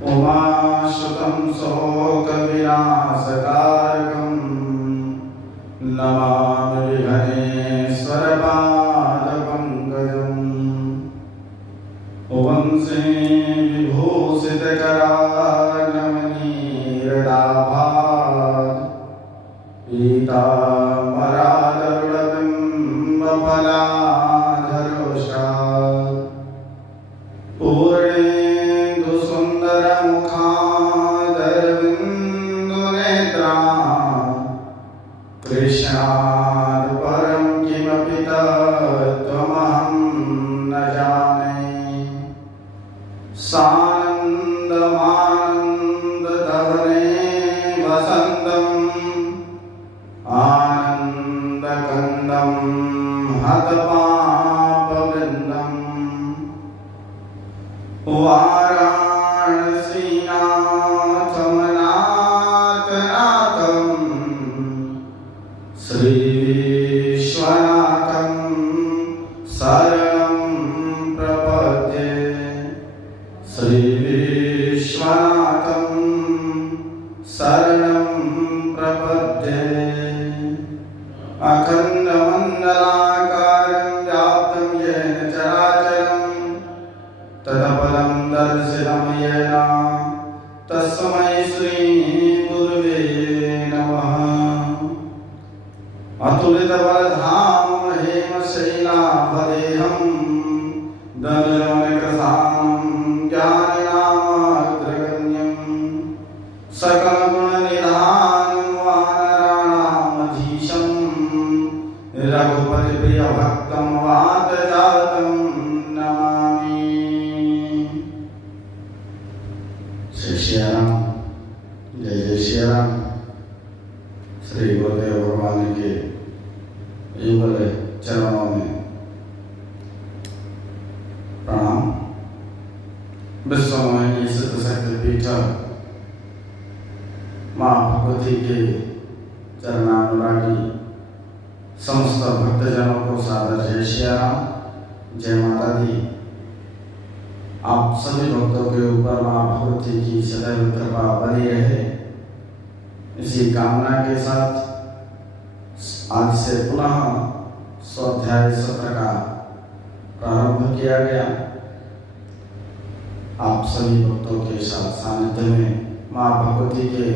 उमाश्रुतं शोकविनाशकारकं नमामि विघ्नेश्वरपादपङ्कजम् वंशी विभूषितकरानमनीरदाभात् पीताम्बरादरुणबिम्बफलाधरोषात् पूर्णेन्दुसुन्दरमुखादरविन्दुनेत्रात् कृष्णात् परं किमपि तत्त्वमहं न जाने। सानन्दमानन्दधवने वसन्तम् आनन्दकन्दं हतपापवृन्दम् वाराणसीनाथमनाथनाथं श्रीविश्वनाथं शरणं प्रपद्ये। श्रीविश्वनाथं शरणं प्रपद्ये। अखण्डमण्डलाकारं व्याप्तं येन चराचरं तत्पदं दर्शितं येन तस्मै श्रीगुरुवे नमः। अतुलितबलधामं हेमशैलाभदेहं दनुजवनकृशानं ज्ञाननामाग्रगण्यं सकलगुणनिधानं वानराणामधीशं रघुपतिप्रियभक्तं वातजातं नमामि। श्री श्रीराम, जय जय श्री राम। श्री गुरुदेव भगवान के युगल चरणों में प्रणाम। विश्वमोहिनी सिद्ध शक्तिपीठ माँ भगवती के चरणानुरागी समस्त भक्तजनों को सादर जय श्री राम, जय माता दी। आप सभी भक्तों के ऊपर माँ भगवती की सदैव कृपा बनी रहे, इसी कामना के साथ आज से पुनः स्वाध्याय सत्र का प्रारंभ किया गया। आप सभी भक्तों के साथ सानिध्य में माँ भगवती के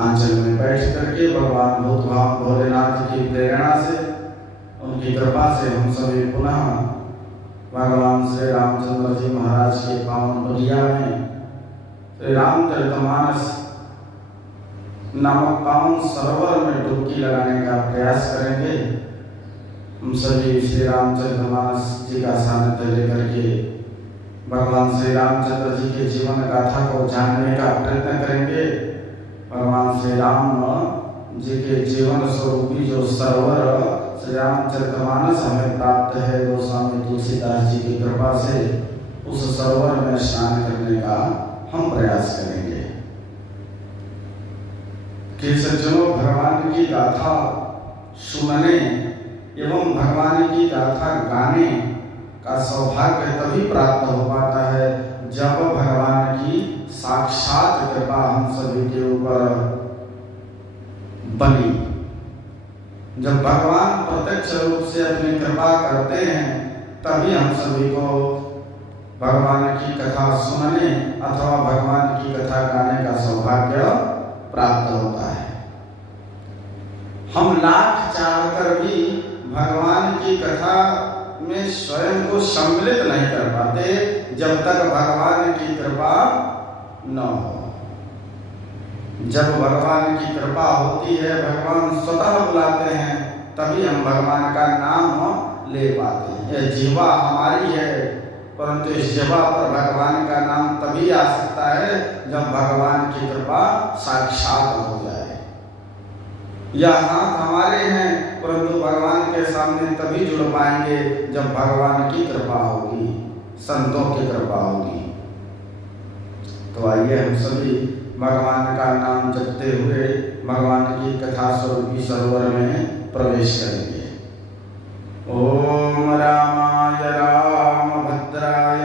आंचल में बैठ करके भगवान भोलेनाथ की प्रेरणा से, उनकी कृपा से हम सभी पुनः भगवान श्री रामचंद्र जी महाराज के पावन बगिया में श्री रामचरितमानस नामक पावन सरोवर में डुबकी लगाने का प्रयास करेंगे। हम सभी श्री रामचरितमानस जी का सानिध्य लेकर के भगवान श्री रामचंद्र जी के जीवन गाथा को जानने का प्रयत्न करेंगे। भगवान श्री राम जी के जीवन स्वरूपी जो सरोवर श्री रामचरितमानस हमें प्राप्त है, गोस्वामी तुलसीदास जी की कृपा से उस सरोवर में स्नान करने का हम प्रयास करेंगे। कि सज्जनों, भगवान की गाथा सुनने एवं भगवान की गाथा गाने का सौभाग्य तभी प्राप्त हो पाता है जब भगवान की साक्षात कृपा हम सभी के ऊपर बनी। जब भगवान प्रत्यक्ष रूप से अपनी कृपा करते हैं तभी हम सभी को भगवान की कथा सुनने अथवा भगवान की कथा गाने का सौभाग्य प्राप्त होता है। हम लाख चाहकर भी भगवान की कथा में स्वयं को सम्मिलित नहीं कर पाते जब तक भगवान की कृपा न हो। जब भगवान की कृपा होती है, भगवान स्वतः बुलाते हैं, तभी हम भगवान का नाम ले पाते हैं। यह जीवा हमारी है, परंतु इस जीवा पर भगवान का नाम तभी आ सकता है जब भगवान की कृपा साक्षात हो जाए। यह हाथ हमारे हैं, परंतु भगवान के सामने तभी जुड़ पाएंगे जब भगवान की कृपा होगी, संतों की कृपा होगी। तो आइए हम सभी भगवान का नाम जपते हुए भगवान की कथा स्वरूपी सरोवर में प्रवेश करेंगे। ओम रामाय रामभद्राय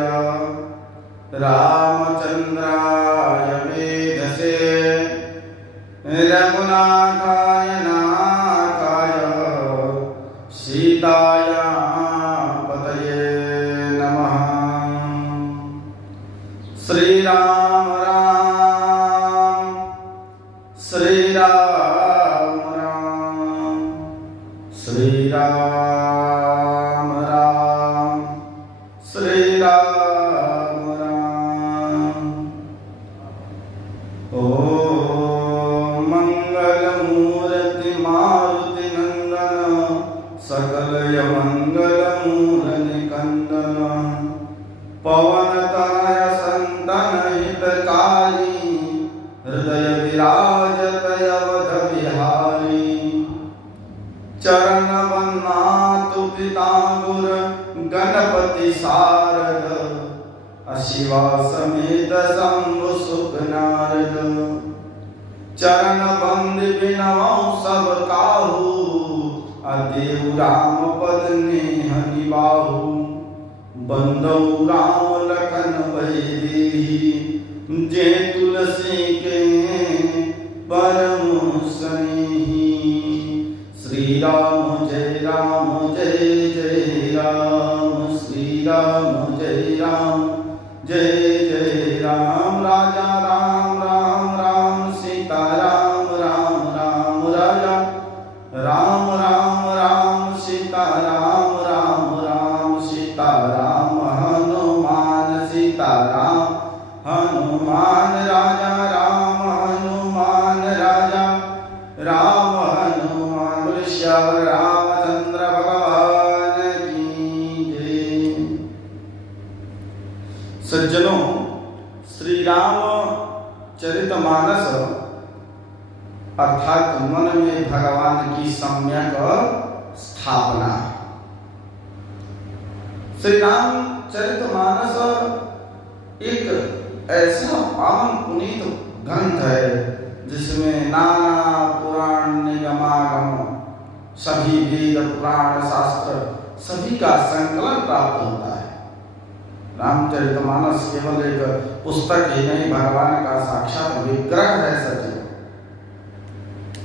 रामचंद्राय वेधसे रघुनाथाय नाथाय सीताय पतये नमः। श्री राम राम श्री राम राम श्री राम राम श्री राम राम। ओम मंगलमूर्ति मारुति नंदन सकल मंगल मूल निकंदन पवन तनय संतन हितकारी हृदय विराजत अवध विहारी। चरण वन्नातु पितांगुर गणपति सारद अशिवा समेत शंभु सुख नारद। चरण बंद बिनवौ सब काहू अदेव राम पद नेह निबाहु। बंदौ राम लखन भई देहि जे तुलसी के परम स्नेही। श्री राम जय जय राम श्री राम जय जय राम। राजा राम राम राम सीता राम राम राम राजा राम राम राम सीता राम राम राम सीता राम हनुमान सीता राम हनुमान राजा राम हनुमान राजा राम हनुमान। श्यावर रामचंद्र भगवान की जय। सज्जनों, श्री राम चरितमानस अर्थात मन में भगवान की सम्यक स्थापना। श्री राम चरितमानस एक ऐसा पावन पुनीत ग्रंथ है जिसमें नाना पुराण निगमागम सभी वेद पुराण शास्त्र सभी का संकलन प्राप्त होता है। रामचरितमानस केवल एक पुस्तक ही नहीं, भगवान का साक्षात विग्रह है। सत्य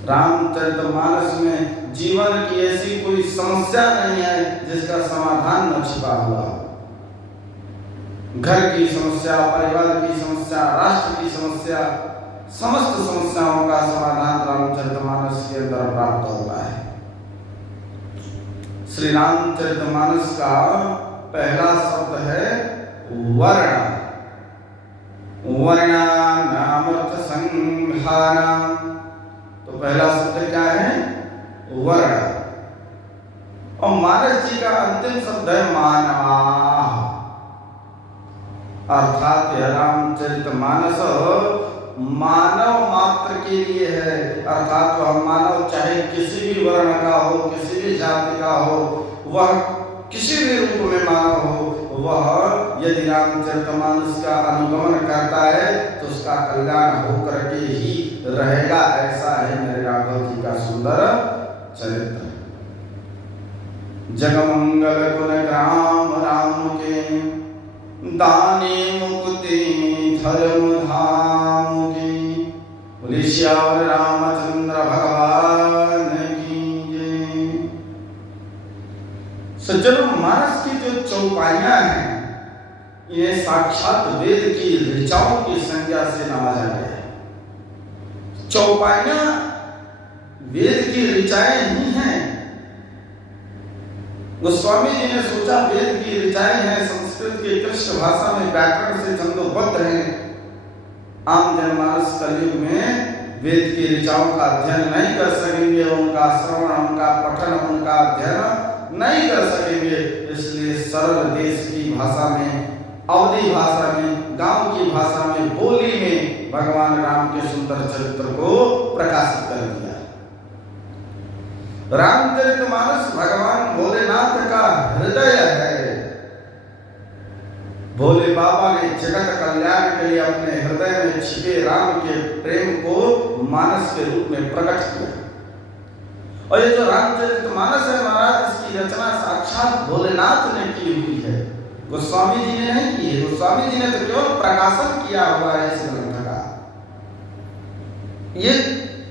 रामचरितमानस में जीवन की ऐसी कोई समस्या नहीं है जिसका समाधान न छिपा हुआ। घर की समस्या, परिवार की समस्या, राष्ट्र की समस्या, समस्त समस्याओं का समाधान रामचरितमानस के अंदर प्राप्त होता है। श्री रामचरितमानस का पहला शब्द है वर्ण। वर्णानामर्थ संहारम। तो पहला शब्द क्या है? वर्ण। और मानस जी का अंतिम शब्द है मानवा। अर्थात यह रामचरितमानस मानव मात्र के लिए है। अर्थात वह मानव चाहे किसी भी वर्ण का हो, किसी भी जाति का हो, वह किसी भी रूप में मानव हो, वह यदि रामचरितमानस का अनुगमन करता है तो उसका कल्याण होकर के ही रहेगा। ऐसा है मेरे राघव जी का सुंदर चरित्र। जगमंगल गुण ग्राम राम के दानी मुक्ति धर्म धाम की। बोले श्यावर रामचंद्र भगवान की जय। सज्जनों, मानस की जो चौपाइयां हैं ये साक्षात वेद की ऋचाओं की संज्ञा से नवाजा गया है। चौपाइयां वेद की ऋचाएं नहीं हैं। गोस्वामी जी ने सोचा वेद की ऋचाएं हैं, संस्कृत की कृष्ण भाषा में व्याकरण से छंदोबद्ध हैं। आम जनमानस कलयुग में वेद की ऋचाओं का अध्ययन नहीं कर सकेंगे, उनका श्रवण, उनका पठन, उनका अध्ययन नहीं कर सकेंगे। इसलिए सरल देश की भाषा में, अवधी भाषा में, गांव की भाषा में, बोली में भगवान राम के सुंदर चरित्र को प्रकाशित कर दिया। रामचरितमानस भगवान भोलेनाथ का हृदय है। भोले बाबा ने जगत कल्याण के लिए अपने हृदय में छिपे राम के प्रेम को मानस के रूप में प्रकट किया। और ये जो रामचरितमानस है महाराज, इसकी रचना साक्षात भोलेनाथ ने की हुई है। गोस्वामी जी ने नहीं किए। गोस्वामी जी ने तो केवल प्रकाशन किया हुआ है इस ग्रंथ का।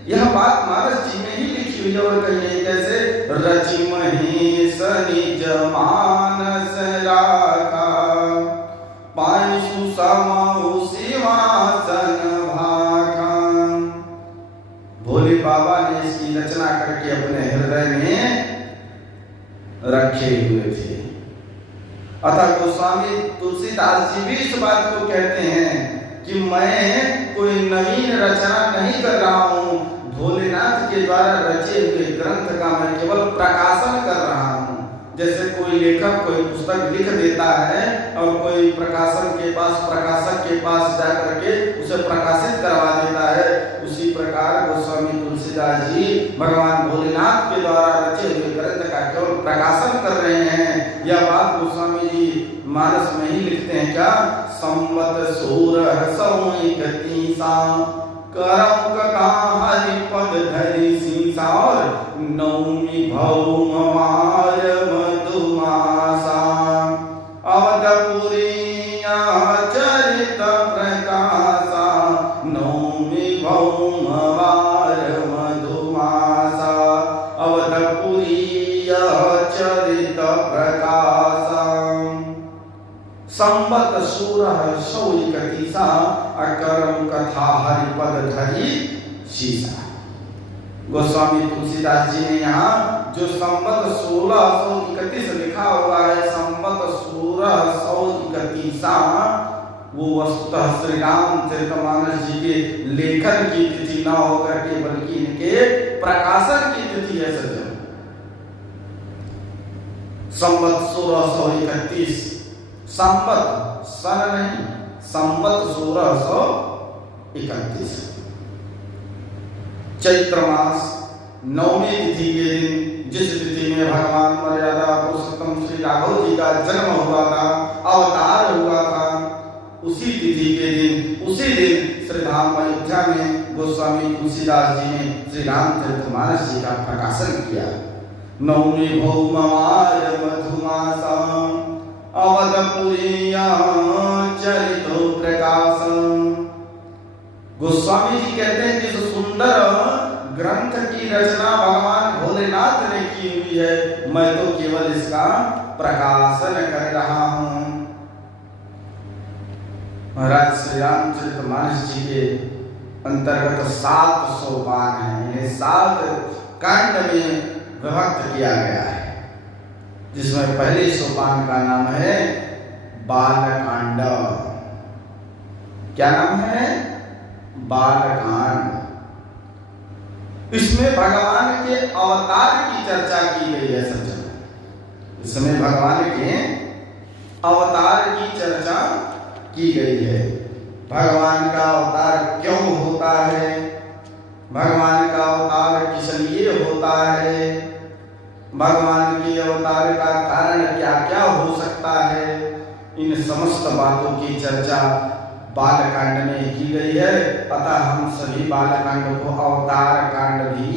यह बात मानस जी में ही लिखी हुई है। और कहिए कैसे, रचि महेश निज मानस राखा, पाई सुसमाउ सिंहासन भाखा। भोले बाबा ने इसकी रचना करके अपने हृदय में रखे हुए थे। अतः गोस्वामी तुलसीदास जी भी इस बात को कहते हैं कि मैं कोई नवीन रचना नहीं कर रहा हूं, भोलेनाथ के द्वारा रचे हुए ग्रंथ का मैं केवल प्रकाशन कर रहा हूं। जैसे कोई लेखक कोई पुस्तक लिख देता है और कोई प्रकाशक के पास जाकर के उसे प्रकाशित करवा देता है, उसी प्रकार गोस्वामी तुलसीदास जी भगवान भोलेनाथ के द्वारा रचे हुए ग्रंथ का केवल प्रकाशन कर रहे हैं। यह बात गोस्वामी जी मानस में ही लिखते हैं। क्या, संवत सोरह सौ इकतीसा, करम कथा हरिपद धरि सीसा, और नौमी भौम मार मधुमासा, अवधपुरिया चरित प्रकाशा, नौमी भौम मार मधुमासा, अवधपुरिया चरित प्रकाशा। संवत सोरह सौ इकतीसा, अकरम कथा हरिपद धरि सीसा। गोस्वामी तुलसीदास जी ने यहाँ जो संवत 1631 लिखा हुआ है, संवत 1631, वो वस्तुतः श्री रामचरितमानस जी के लेखन की तिथि न होकर के बल्कि इनके प्रकाशन की तिथि है। सज्जन, संवत 1631, संवत सन नहीं, संवत 1631, चैत्र मास नौमी तिथि के दिन, जिस तिथि में भगवान मर्यादा पुरुषोत्तम श्री राघव जी का जन्म हुआ था, अवतार हुआ था, उसी तिथि के दिन, उसी दिन श्री धाम अयोध्या में गोस्वामी तुलसीदास जी ने श्री रामचरितमानस जी का प्रकाशन किया। नौमी भौमाय मधुमासम, अवधपुरिया चरितो प्रकाशम। गोस्वामी जी कहते हैं कि इस सुंदर ग्रंथ की रचना भगवान भोलेनाथ ने की हुई है, मैं तो केवल इसका प्रकाशन कर रहा हूं। महाराज श्री रामचरितमानस जी के अंतर्गत 7 सोपान हैं। इन्हें 7 कांड में विभक्त किया गया है, जिसमें पहले सोपान का नाम है बालकांड। क्या नाम है? बालकांड। इसमें भगवान के अवतार की चर्चा की गई है। सज्जन, इसमें भगवान के अवतार की चर्चा की गई है। भगवान का अवतार क्यों होता है, भगवान का अवतार किस लिए होता है, भगवान के अवतार का कारण क्या क्या हो सकता है, इन समस्त बातों की चर्चा बालकांड में की गई है। अतः हम सभी बालकांड को अवतार कांड भी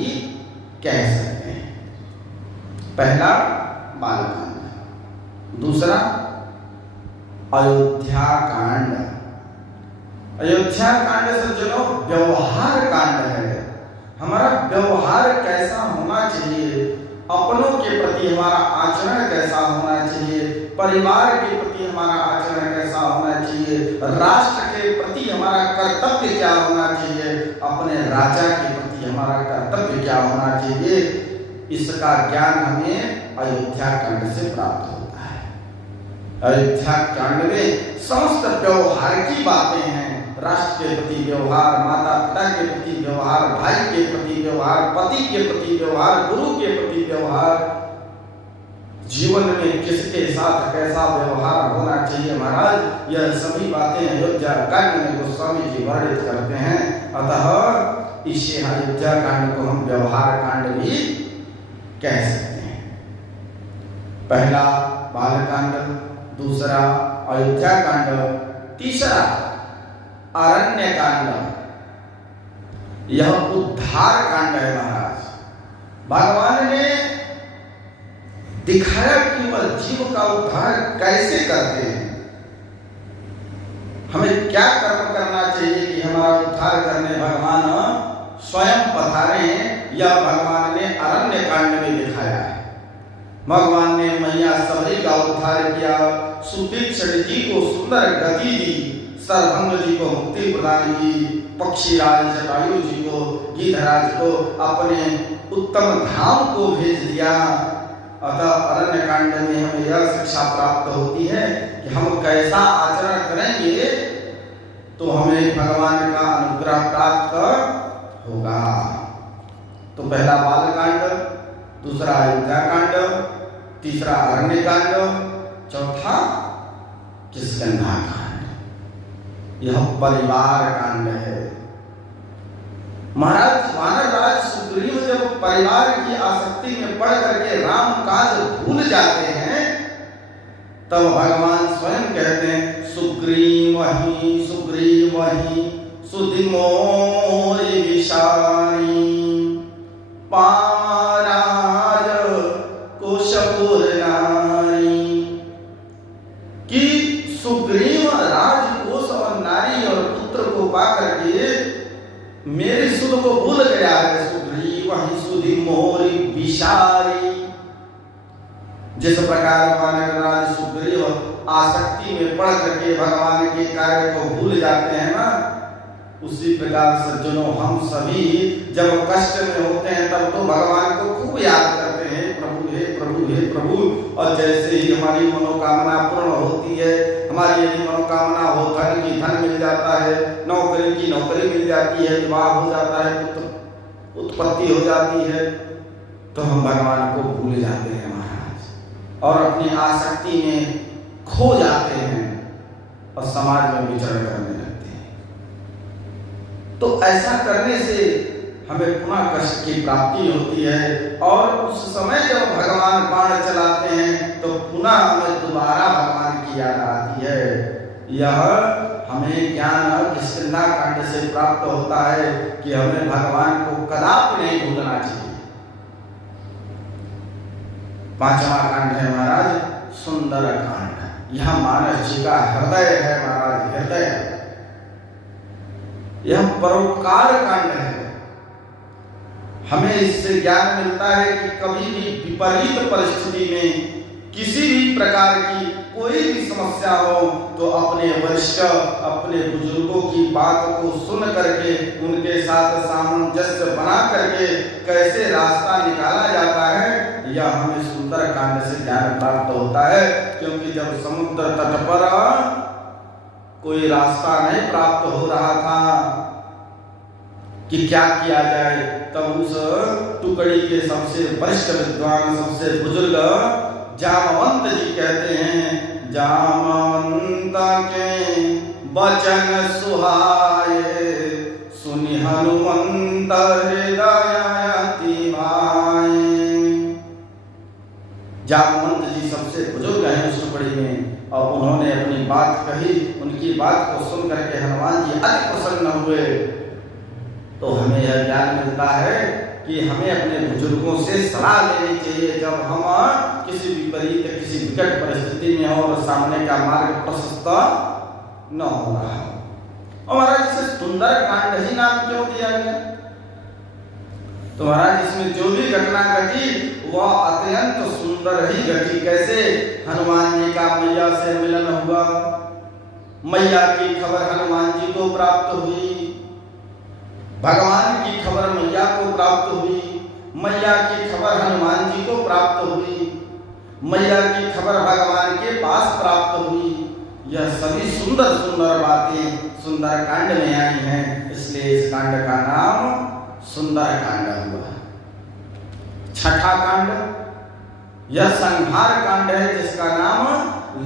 कह सकते हैं। पहला बालकांड, दूसरा अयोध्या कांड। अयोध्या कांड सज्जनों व्यवहार कांड है। हमारा व्यवहार कैसा होना चाहिए, अपनों के प्रति हमारा आचरण कैसा होना चाहिए, परिवार के प्रति हमारा आचरण कैसा होना चाहिए, राष्ट्र के प्रति हमारा कर्तव्य क्या होना चाहिए, अपने राजा के प्रति हमारा कर्तव्य क्या होना चाहिए, इसका ज्ञान हमें अयोध्या कांड से प्राप्त होता है। अयोध्या कांड में समस्त व्यवहार की बातें हैं। राष्ट्र के प्रति व्यवहार, माता पिता के प्रति व्यवहार, भाई के प्रति व्यवहार, पति के प्रति व्यवहार, गुरु के प्रति व्यवहार, जीवन में किसके साथ कैसा व्यवहार होना चाहिए महाराज, यह सभी बातें अयोध्या कांड में गोस्वामी जी वर्णित करते हैं। अतः इसे अयोध्या कांड को हम व्यवहार कांड भी कह सकते हैं। पहला बालकांड, दूसरा अयोध्या कांड, तीसरा अरण्य कांड। यह उद्धार कांड है महाराज। भगवान ने दिखाया कि वह जीव का उद्धार कैसे करते हैं। हमें क्या कर्म करना चाहिए कि हमारा उद्धार करने भगवान स्वयं पधारे, या भगवान ने अरण्य कांड में दिखाया है। भगवान ने मैया सबरी का उद्धार किया, सुतीक्षण जी को सुंदर गति दी, सरभंग जी को मुक्ति प्रदान की, पक्षीराज जटायु जी को, गिधराज को अपने उत्तम धाम को भेज दिया। अतः अरण्य कांड में हमें यह शिक्षा प्राप्त होती है कि हम कैसा आचरण करेंगे तो हमें भगवान का अनुग्रह प्राप्त होगा। तो पहला बाल कांड, दूसरा अयोध्या कांड, तीसरा अरण्य कांड, चौथा किष्किंधा कांड। यह परिवार कांड है। महाराज वानरराज सुग्रीव जब परिवार की आसक्ति में पड़ करके राम काज भूल जाते हैं, तब भगवान स्वयं कहते हैं सुग्रीवहि सुग्रीवहि सुधिमोहि विशाणी पाराज कोशपुर नारी। कि सुग्रीव राजकोष और नारी और पुत्र को पाकर के मेरी सुध को भूल गया है। सुग्रीवहि सुधिमोहि विशारी। जिस प्रकार वानरराज सुग्रीव आसक्ति में पड़ करके भगवान के कार्य को भूल जाते हैं ना, उसी प्रकार सज्जनों हम सभी जब कष्ट में होते हैं तब तो भगवान को खूब याद करते हैं, प्रभु हे प्रभु हे प्रभु। और जैसे ही हमारी मनोकामना पूर्ण होती है, हमारी यदि मनोकामना हो, धन की धन मिल जाता है, नौकरी की नौकरी मिल जाती है, विवाह हो जाता है, उत्पत्ति हो जाती है, तो हम भगवान को भूल जाते हैं महाराज, और अपनी आसक्ति में खो जाते हैं और समाज में विचरण करने लगते हैं। तो ऐसा करने से हमें पुनः कष्ट की प्राप्ति होती है, और उस समय जब भगवान बाण चलाते हैं तो पुनः हमें दोबारा भगवान की याद आती है। यह हमें ज्ञान किष्किंधा कांड से प्राप्त होता है कि हमें भगवान को कदापि नहीं भूलना चाहिए। पांचवा कांड है महाराज सुंदर कांड। यह मानस जी का हृदय है महाराज, हृदय। यह परोपकार कांड है। हमें इससे ज्ञान मिलता है कि कभी भी विपरीत परिस्थिति में किसी भी प्रकार की कोई भी समस्या हो तो अपने वरिष्ठ, अपने बुजुर्गों की बात को सुन करके उनके साथ सामंजस्य बना करके कैसे रास्ता निकाला जाता है, यह हमें सुंदर कांड से ज्ञान प्राप्त होता है। क्योंकि जब समुद्र तट पर कोई रास्ता नहीं प्राप्त हो रहा था कि क्या किया जाए, तब उस टुकड़ी के सबसे वरिष्ठ विद्वान, सबसे बुजुर्ग जामवंत जी कहते हैं, जामवंत के वचन सुहाए सुनि हनुमंत हृदय अति भाए। जामवंत जी सबसे बुजुर्ग हैं उस टुकड़ी में, और उन्होंने अपनी बात कही। उनकी बात को सुन करके हनुमान जी अति प्रसन्न हुए। तो हमें यह ज्ञान मिलता है कि हमें अपने बुजुर्गों से सलाह लेनी चाहिए जब हम किसी विपरीत, किसी विकट परिस्थिति में हो और सामने का मार्ग प्रशस्त न हो रहा हो। और महाराज इसे सुंदर कांड ही नाम क्यों दिया गया? तो महाराज इसमें जो भी घटना घटी वह अत्यंत सुंदर ही घटी। कैसे हनुमान जी का मैया से मिलन हुआ, मैया की खबर हनुमान जी को प्राप्त हुई, भगवान की खबर मैया को प्राप्त हुई, मैया की खबर हनुमान जी को प्राप्त हुई, मैया की खबर भगवान के पास प्राप्त हुई। यह सभी सुंदर सुंदर बातें सुंदर कांड में आई हैं, इसलिए इस कांड का नाम सुंदर कांड हुआ। छठा कांड यह संहार कांड है, जिसका नाम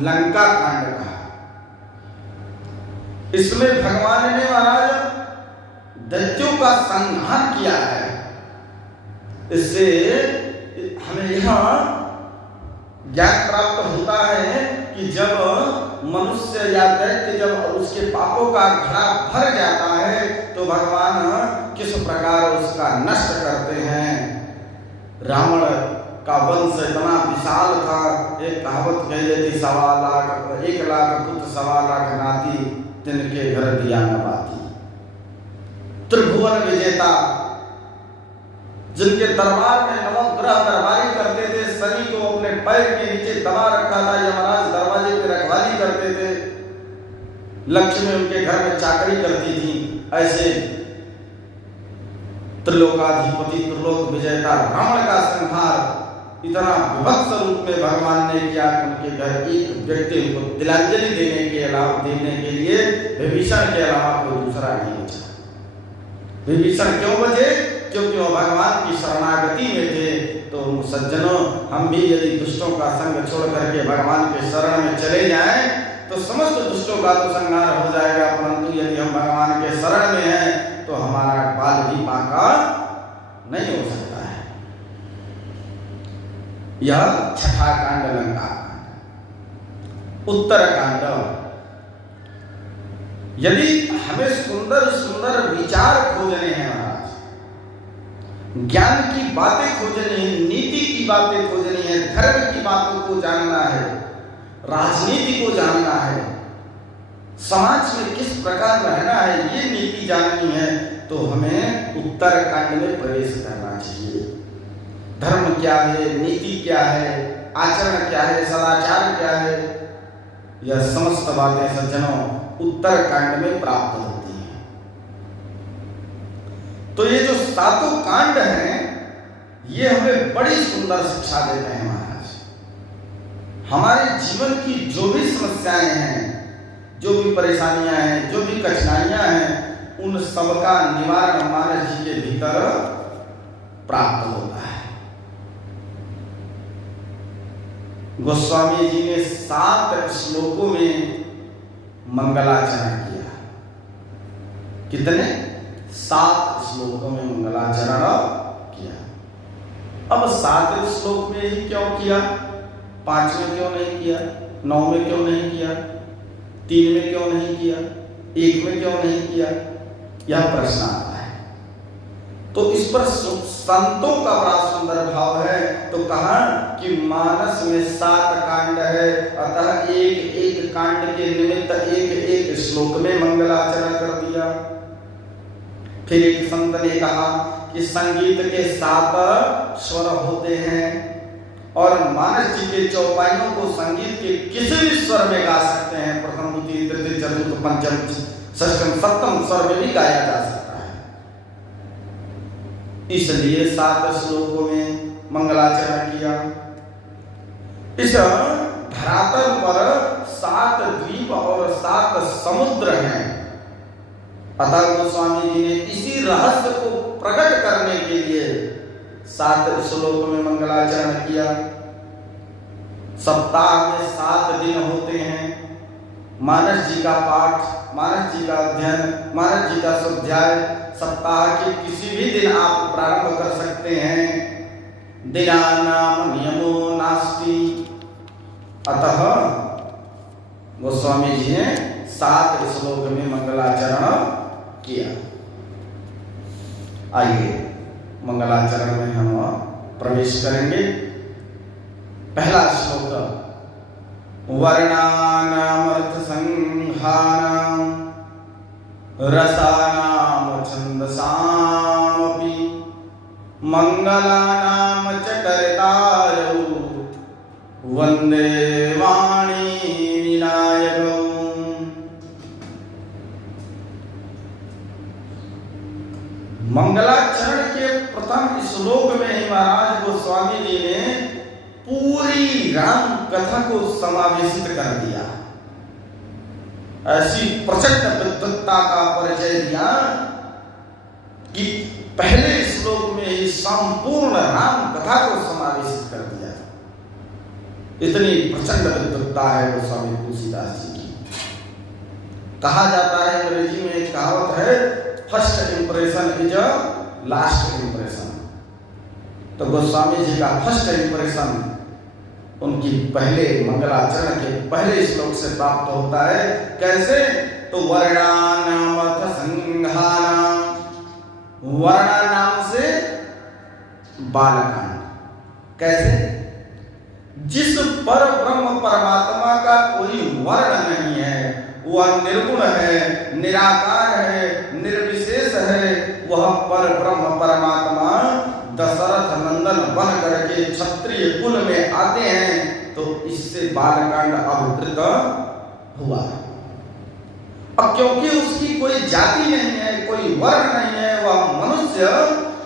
लंका कांड का। इसमें भगवान ने महाराज दैत्यों का संहार किया है। इससे हमें यह ज्ञान प्राप्त होता है कि जब मनुष्य या दैत्य जब उसके पापों का घड़ा भर जाता है तो भगवान किस प्रकार उसका नष्ट करते हैं। रावण का वंश इतना विशाल था, एक कहावत कही जाती 1,00,000 पुत्र 1,00,000 नाती, तिनके घर दिया न बाती। त्रिभुवन विजेता, जिनके दरबार में नवग्रह दरबारी करते थे, शनि को अपने पैर के नीचे दबा रखा था, यमराज दरवाजे पे रखवाली करते थे, लक्ष्मी उनके घर में चाकरी करती थी, ऐसे त्रिलोकाधिपति त्रिलोक विजेता रावण का संहार इतना विभत्स रूप में भगवान ने किया कि उनके घर एक व्यक्ति उनको तिलांजलि देने के लिए विभीषण के अलावा कोई दूसरा नहीं बचा। विभीषण क्यों बचे? क्योंकि वो भगवान की शरणागति में थे। तो सज्जनों, हम भी यदि दुष्टों का संग छोड़ करके भगवान के शरण में चले जाएं तो समस्त दुष्टों का तो संहार हो जाएगा, परंतु यदि हम भगवान के शरण में हैं तो हमारा बाल भी बांका नहीं हो सकता है। यह छठा कांड लंका कांड। उत्तर कांड, यदि हमें सुंदर सुंदर विचार खोजने हैं महाराज, ज्ञान की बातें खोजनी है, नीति की बातें खोजनी है, धर्म की बातों को जानना है, राजनीति को जानना है, समाज में किस प्रकार रहना है, ये नीति जाननी है, तो हमें उत्तर कांड में प्रवेश करना चाहिए। धर्म क्या है, नीति क्या है, आचरण क्या है, सदाचार क्या है, यह समस्त बातें सज्जनों उत्तर कांड में प्राप्त होती हैं। तो ये जो सातों कांड हैं, ये हमें बड़ी सुंदर शिक्षा देते हैं महाराज। हमारे जीवन की जो भी समस्याएं हैं, जो भी परेशानियां हैं, जो भी कठिनाइयां हैं, उन सबका निवारण मानस जी के भीतर प्राप्त होता है। गोस्वामी जी ने 7 श्लोकों में मंगलाचरण किया। कितने? 7 श्लोकों में मंगलाचरण किया। अब 7 श्लोक में ही क्यों किया? 5 में क्यों नहीं किया? 9 में क्यों नहीं किया? 3 में क्यों नहीं किया? 1 में क्यों नहीं किया? यह प्रश्न आता है। तो इस पर संतों का बड़ा सुंदर भाव है। तो कहा कि मानस में 7 कांड है, अतः एक एक कांड के निमित्त एक एक श्लोक में मंगलाचरण कर दिया। फिर एक संत ने कहा कि संगीत के 7 स्वर होते हैं और मानस जी के चौपाइयों को संगीत के किसी भी स्वर में गा सकते हैं। प्रथम द्वितीय तृतीय चतुर्थ पंचम षष्ठम सप्तम स्वर में भी गाया जा सकता है। इसलिए 7 श्लोकों में मंगलाचरण किया। इस धरातल पर 7 द्वीप और 7 समुद्र हैं। अतः गोस्वामी जी ने इसी रहस्य को प्रकट करने के लिए 7 श्लोक में मंगलाचरण किया। सप्ताह में 7 दिन होते हैं। मानस जी का पाठ, मानस जी का अध्ययन, मानस जी का स्वाध्याय सप्ताह के किसी भी दिन आप प्रारंभ कर सकते हैं। दिनानाम नियमो नास्ति। अतः गोस्वामी जी ने 7 श्लोक में मंगलाचरण किया। आइए मंगलाचरण में हम प्रवेश करेंगे। पहला श्लोक, वर्णानामर्थ संघानां रसानां छंदसामपि मंगलानां च कर्तारौ वंदे वाणी विनायकौ। मंगलाचरण के प्रथम श्लोक में ही महाराज गोस्वामी जी ने पूरी राम कथा को समावेशित कर दिया। ऐसी प्रचंड विद्वत्ता का परिचय दिया कि पहले श्लोक में ही संपूर्ण राम कथा को समावेशित कर दिया। इतनी प्रचंड विद्वत्ता है गोस्वामी तुलसीदास जी की। कहा जाता है, अंग्रेजी में एक कहावत है, first impression is a last impression. तो गोस्वामी जी का फर्स्ट इंप्रेशन उनकी पहले मंगलाचरण के पहले श्लोक से प्राप्त होता है। कैसे? तो वर्णानामर्थ संघानां, वर्ण नाम से बालकांड, कैसे? जिस पर ब्रह्म परमात्मा का कोई वर्ण नहीं है, वह निर्गुण है, निराकार है, निर्विशेष है, वह पर ब्रह्म परमात्मा दशरथ नंदन बन करके क्षत्रिय कुल में आते हैं, तो इससे बालकांड अभिप्रेत हुआ। अब क्योंकि उसकी कोई जाति नहीं है, कोई वर्ण नहीं है, वह मनुष्य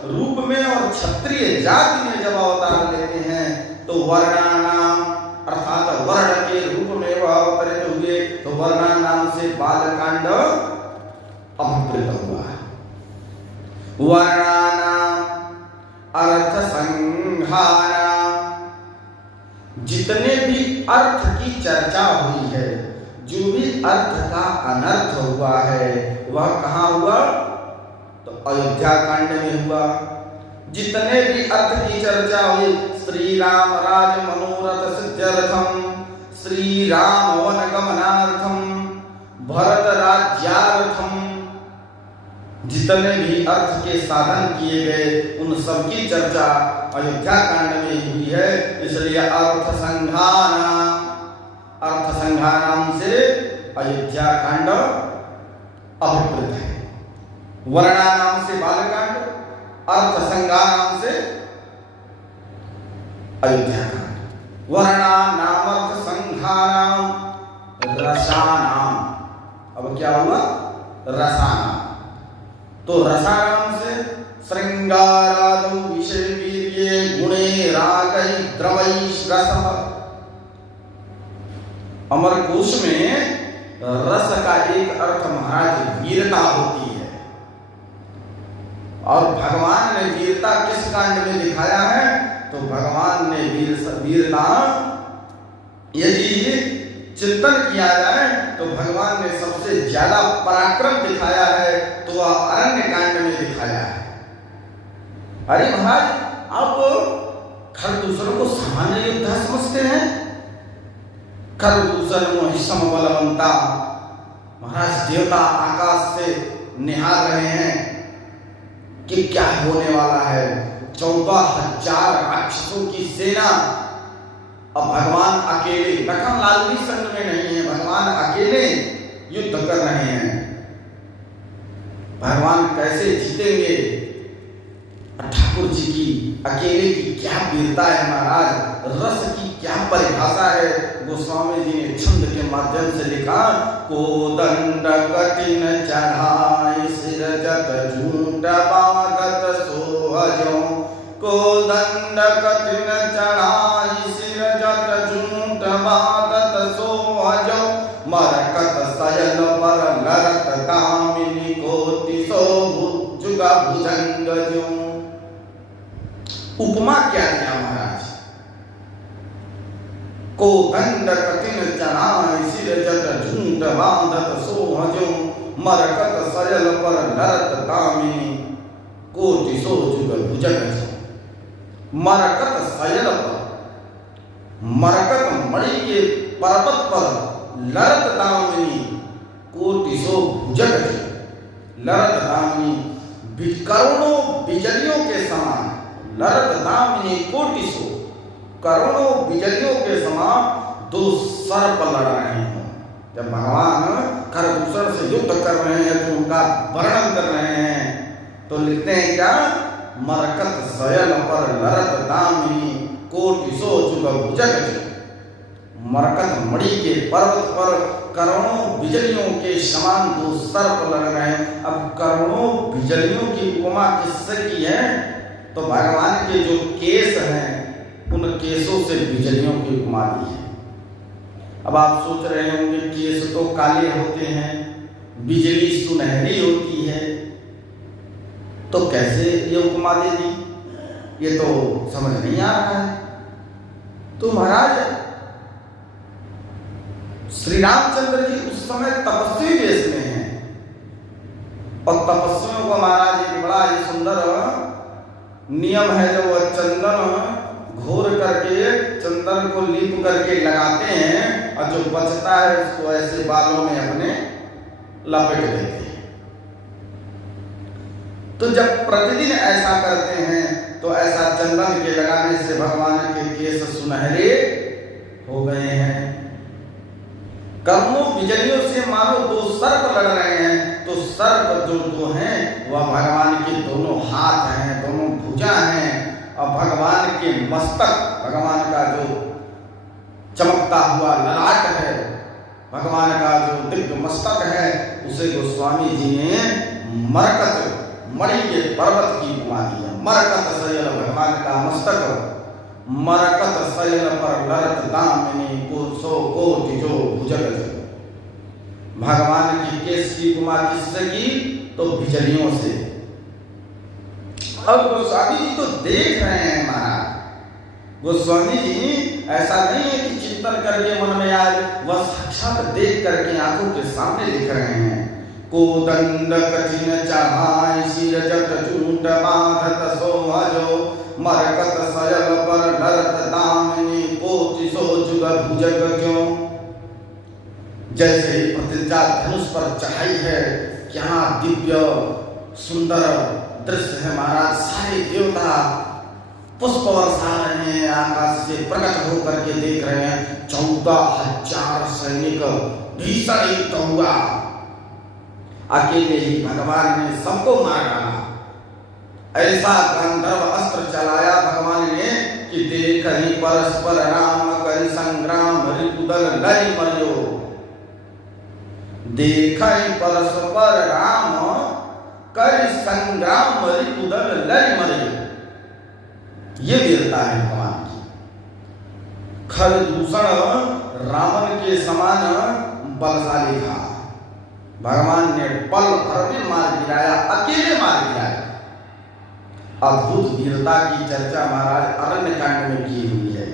रूप में और क्षत्रिय जाति में जब अवतार लेते हैं, तो वर्णानाम अर्थात वर्ण के रूप में वह अवतरित हुए, तो वर्णानाम से बालकांड अभिप्रेत हुआ। वर्णानाम अर्थ संघानाम, जितने भी अर्थ की चर्चा हुई है, जो भी अर्थ का अनर्थ हुआ है, वह कहाँ हुआ? तो अयोध्या कांड में हुआ। जितने भी अर्थ की चर्चा हुई, श्री राम राज मनोरथ सिद्ध्यर्थम, श्री राम वन गमनार्थम, भरत राज्यार्थम, जितने भी अर्थ के साधन किए गए, उन सब की चर्चा अयोध्या कांड में हुई है। इसलिए अर्थ संघानाम से अयोध्या कांड अभिप्रेत है। वर्णानाम से बालकांड, अर्थ संघानाम से अयोध्या कांड। वर्णानाम अर्थ संघानाम रसानाम, अब क्या हुआ? रसानाम। तो रसानाम से श्रृंगारादौ विषय वीर्ये गुणे रागै द्रवैः रसः। अमरकोश में रस का एक अर्थ महाराज वीरता होती है, और भगवान ने वीरता किस कांड में दिखाया है? तो भगवान ने वीरता यदि चिंतन किया जाए तो भगवान ने सबसे ज्यादा पराक्रम दिखाया है, तो वह अरण्य कांड में दिखाया है। अरे महाराज, आप खरदूषण को सामान्य योद्धा समझते हैं? खरदूषण मोहिशम बलवंता, महाराज देवता आकाश से निहार रहे हैं कि क्या होने वाला है। 14,000 राक्षसों की सेना, अब भगवान अकेले, लखनलाल भी संग में नहीं है, भगवान अकेले युद्ध कर रहे हैं। भगवान कैसे जीतेंगे? ठाकुर जी की अकेले की क्या वीरता है महाराज, रस की क्या परिभाषा है। गोस्वामी जी ने छंद के माध्यम से लिखा, कोदंड कठिन चढ़ाई सिर जत झूठ बाधत सोहजो, कोदंड कठिन चढ़ाई सिर जत झूठ बाधत सोहजो, मरकत सयल पर लरत कामिनी कोटि सो जुगा भुजंग जो। उपमा क्या दिया महाराज? कोदंड कठिन चढ़ाई सिर जत झूठ बाधत सोहजो, मरकत सयल पर लरत कामिनी कोटि सो जुग भुजंग जो। मरकत सयल पर, मरकत मणि के पर्वत पर लरत दामिनी कोटि सो भुजंग जो। लरत दामिनी करोड़ों बिजलियों के समान, लरत दामिनी कोटि सो, करोड़ों बिजलियों के समान दो सर्प लड़ रहे हैं। जब भगवान खरदूषण से युद्ध कर रहे हैं तो उनका वर्णन कर रहे हैं, तो लिखते हैं क्या? मरकत सयल पर लरत दामिनी कोटि सो जुग भुजंग जो। मरकत मणि के पर्वत पर करोड़ों बिजलियों के समान दो सर्प लड़ रहे हैं। अब करोड़ों बिजलियों की उपमा किससे की है? तो भगवान के जो केस हैं, उन केसों से बिजलियों की उपमा दी है। अब आप सोच रहे होंगे, केस तो काले होते हैं, बिजली सुनहरी होती है, तो कैसे ये उपमा दे दी? ये तो समझ नहीं आ रहा है। तो महाराज श्री रामचंद्र जी उस समय तपस्वी वेश में हैं, और तपस्वियों को महाराज एक बड़ा ही सुंदर नियम है, जो वह चंदन घोर करके, चंदन को लीप करके लगाते हैं, और जो बचता है उसको ऐसे बालों में अपने लपेट देते हैं। तो जब प्रतिदिन ऐसा करते हैं तो ऐसा चंदन के लगाने से भगवान के केस सुनहरे हो गए हैं। कर्मों बिजलियों से मानो दो सर्प लड़ रहे हैं, तो सर्प जो दो हैं वह भगवान के दोनों हाथ हैं, दोनों भुजा हैं, और भगवान के मस्तक, भगवान का जो चमकता हुआ ललाट है, भगवान का जो दिव्य मस्तक है, उसे गोस्वामी जी ने मरकत मणि के पर्वत की उपमा दी है। मरकत सयल भगवान का मस्तक, मरकत सयल पर लरत दामिनी सो कोटि जो भुजग। भगवान की केस की उपमा किससे की? तो बिजलियों से। अब गोस्वामी जी तो देख रहे हैं महाराज, गोस्वामी जी ऐसा नहीं है कि चिंतन करके मन में आए, वह साक्षात देख करके आंखों के सामने लिख रहे हैं। कोदंड कठिन चढ़ाई सिर जट चूट बांधत सोहजो, मरकत सयल पर लरत दामिनी कोटि सो जुग भुजग क्यों। जैसे प्रतिज्ञा धनुष पर चढ़ाई है, क्या दिव्य सुंदर दृश्य है महाराज। सारे देवता पुष्प बरसा रहे हैं, आकाश से प्रकट होकर के देख रहे हैं। 14,000 सैनिक भीषण युद्ध हुआ, अकेले ही भगवान ने सबको मार डाला। ऐसा गंधर्व अस्त्र चलाया भगवान ने कि देखहि परस्पर राम करि संग्राम रिपुदल लरि मरियो। देखहि परस्पर राम करि संग्राम रिपुदल लरि मरियो। ये वीरता है भगवान की। खरदूषण रावण के समान बलशाली था, भगवान ने पल भर में मार गिराया, अकेले मार गिराया। अद्भुत वीरता की चर्चा महाराज अरण्य कांड में की हुई है।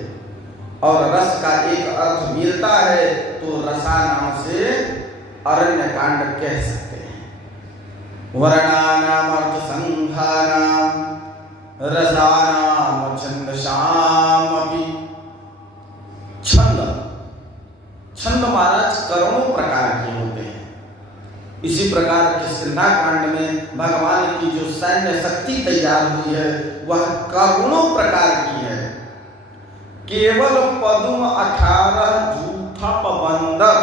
और रस का एक अर्थ वीरता है, तो रसा नाम से अरण्य कांड कह सकते हैं। वर्णानाम अर्थ संघानाम रसानाम छंदसामपि। छंद, छंद महाराज करोड़ों प्रकार के होते हैं। इसी प्रकार किष्किंधा कांड में भगवान की जो सैन्य शक्ति तैयार हुई है वह करोड़ों प्रकार की है। केवल पद्म 18 जूथप बंदर,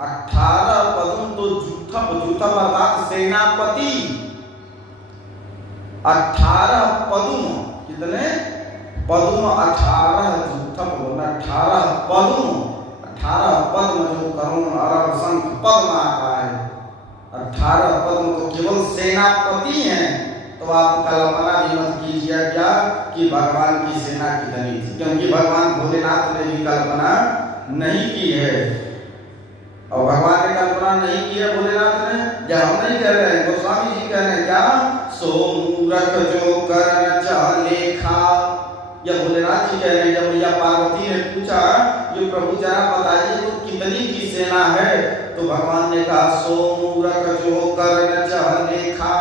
18 पद्म तो जूथप, जूथप अर्थात सेनापति। 18 पद्म, कितने पद्म? 18 जूथप, 18 पद्म, 18 पद्म जो करुण अरब शंख पद्म आता है, 18 पद्म तो केवल सेनापति हैं। तो आप कल्पना भी मत कीजिए क्या कि भगवान की सेना कितनी थी, क्योंकि भगवान भोलेनाथ ने भी कल्पना नहीं की है। और भगवान ने कल्पना नहीं की है भोलेनाथ ने, या हम नहीं कह रहे हैं, गोस्वामी जी कह रहे हैं क्या? सो मूरख जो करन चाह लेखा। या भोलेनाथ जी कह रहे हैं, जब मैया पार्वती ने पूछा ये प्रभु जरा बताइए तो कितनी की सेना है, तो भगवान ने कहा सो मूरख जो कर्ण चाह लेखा।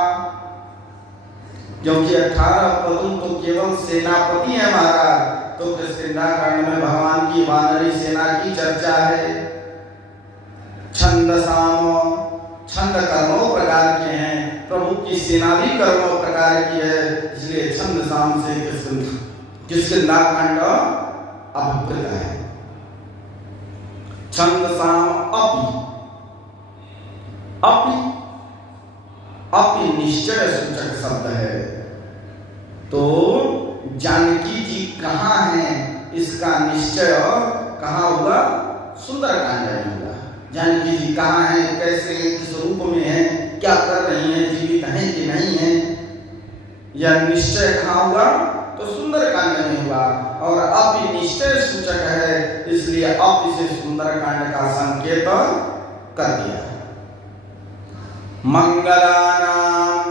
क्योंकि 18 पद्म तो केवल सेनापति है महाराज। तो किष्किंधा कांड में भगवान की वानरी सेना की चर्चा है। छंद साम, छंद करोड़ों प्रकार के हैं, प्रभु की सेना भी करोड़ों प्रकार की है। इसलिए छंद साम से किष्किंधा कांड अभिप्रेत है। छंद साम अपि, अपि, अपि निश्चय सूचक शब्द है। तो जानकी जी कहाँ हैं, इसका निश्चय कहाँ हुआ? सुंदरकांड में हुआ। जानकी जी कहाँ हैं, कैसे हैं, किस रूप में हैं, क्या कर रही हैं, जीवित हैं कि नहीं हैं, यह निश्चय कहाँ हुआ? तो सुंदरकांड में हुआ। और अपि निश्चय सूचक है, इसलिए अपि से सुंदरकांड का संकेत कर दिया। मंगलानाम,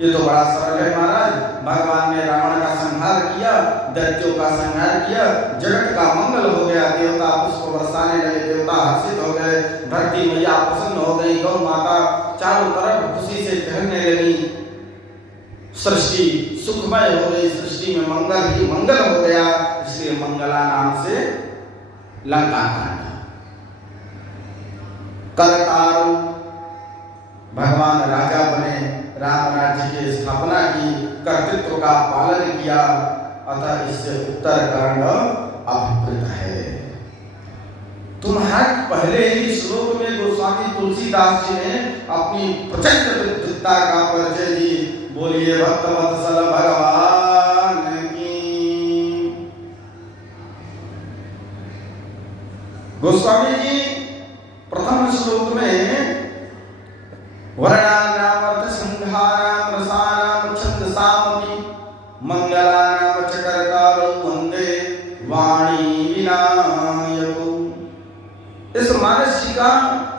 ये तो बड़ा सरल है महाराज। भगवान ने रावण का संहार किया, दैत्यों का संहार किया, जगत का मंगल हो गया, देवता पुष्प बरसाने लगे, देवता हर्षित हो गए, धरती मैया प्रसन्न हो गई, गौ माता चारों तरफ खुशी से टहलने लगी, सृष्टि सुखमय हो गई, सृष्टि में मंगल ही मंगल हो गया। इसलिए मंगला नाम से लंका कांड। करतारु, भगवान राजा बने, राम राज्य की स्थापना की, कर्तृत्व किया, अतः इससे उत्तरकांड अभिप्रेत है। तुम्हारे पहले ही श्लोक में गोस्वामी तुलसीदास जी ने अपनी प्रचंड विद्वत्ता का परिचय दी। बोलिए भक्तवत्सल भगवान की। गोस्वामी जी प्रथम श्लोक में वर्णानामर्थ संहाराम रसानाम छंदसामपि मंगलानाम च कर्तारो वंदे वाणी विनायको। इस मानस जी का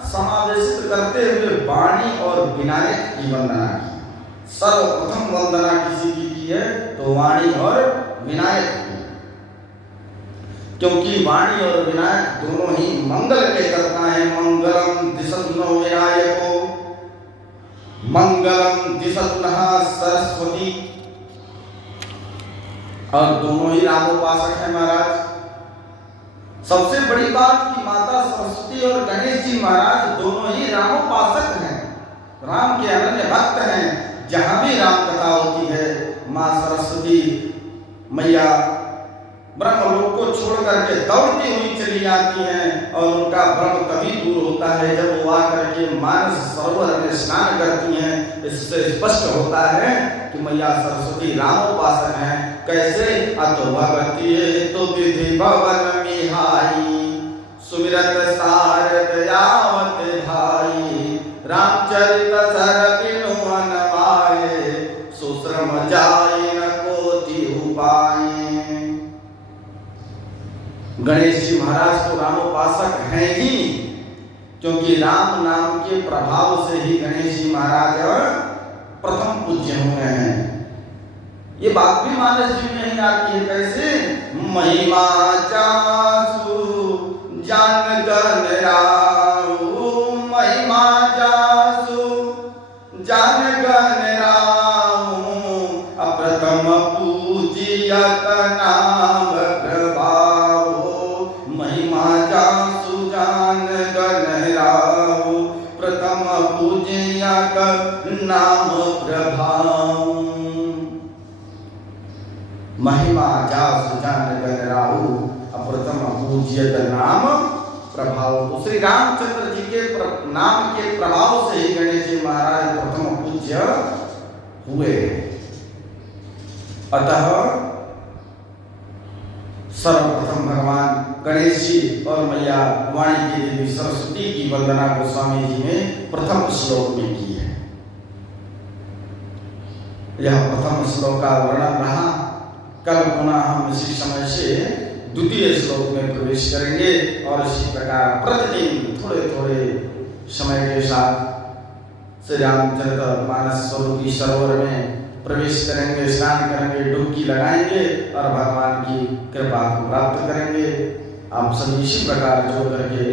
समावेशित करते हुए वाणी और विनायक की वंदना की। सर्वप्रथम वंदना किसी की है तो वाणी और विनायक की, क्योंकि वाणी और विनायक दोनों ही मंगल के करता है। मंगलम दिशतु नो विनायको, मंगलम दिशतु नः सरस्वती। और दोनों ही रामोपासक है महाराज। सबसे बड़ी बात कि माता सरस्वती और गणेश जी महाराज दोनों ही रामोपासक हैं, राम के अनन्य भक्त हैं। जहां भी राम कथा होती है, माँ सरस्वती मैया ब्रह्मलोक को छोड़ करके दौड़ती हुई चली जाती हैं, और उनका भ्रम तभी दूर होता है जब वो आकर के मानस सरोवर में स्नान करती हैं। इससे स्पष्ट होता है कि मैया सरस्वती रामोपासक हैं। कैसे? अतो भगति तो विधि भवन मिहाई, सुमिरत सारद यावत भाई, रामचरित सर बिनु मन माये, सुश्रम जाय न कोटि उपाय। गणेश जी महाराज तो रामोपासक हैं ही, क्योंकि राम नाम के प्रभाव से ही गणेश जी महाराज प्रथम पूज्य हुए हैं। ये बात भी मानस जी में नहीं आती है। कैसे? महिमा जासु जान गन राऊ, महिमा जासु जान गन राऊ, अप्रथम पूजियत नाम प्रभाव। महिमा जासु जान गन राऊ, प्रथम पूजियत नाम प्रभाव। महिमा जासु जान गन राऊ, अप्रथम पूज्यत नाम प्रभाव। तो श्री रामचंद्र जी के नाम के प्रभाव से ही गणेश जी महाराज प्रथम पूज्य हुए। अतः सर्वप्रथम भगवान गणेश जी और मैया वाणी की देवी सरस्वती की वंदना गोस्वामी जी ने प्रथम श्लोक में की है। यह प्रथम श्लोक का वर्णन रहा। कल पुनः हम इसी समय से द्वितीय श्लोक में प्रवेश करेंगे, और इसी प्रकार प्रतिदिन थोड़े थोड़े समय के साथ श्री रामचरितमानस स्वरूपी सरोवर में प्रवेश करेंगे, स्नान करेंगे, डुबकी लगाएंगे और भगवान की कृपा को प्राप्त करेंगे। आप सभी इसी प्रकार जो करके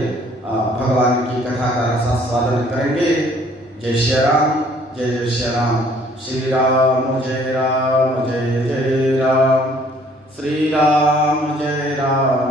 भगवान की कथा का रसास्वादन करेंगे। जय श्री राम, जय जय श्री राम। श्री राम जय राम, जय जय राम। श्री राम जय राम,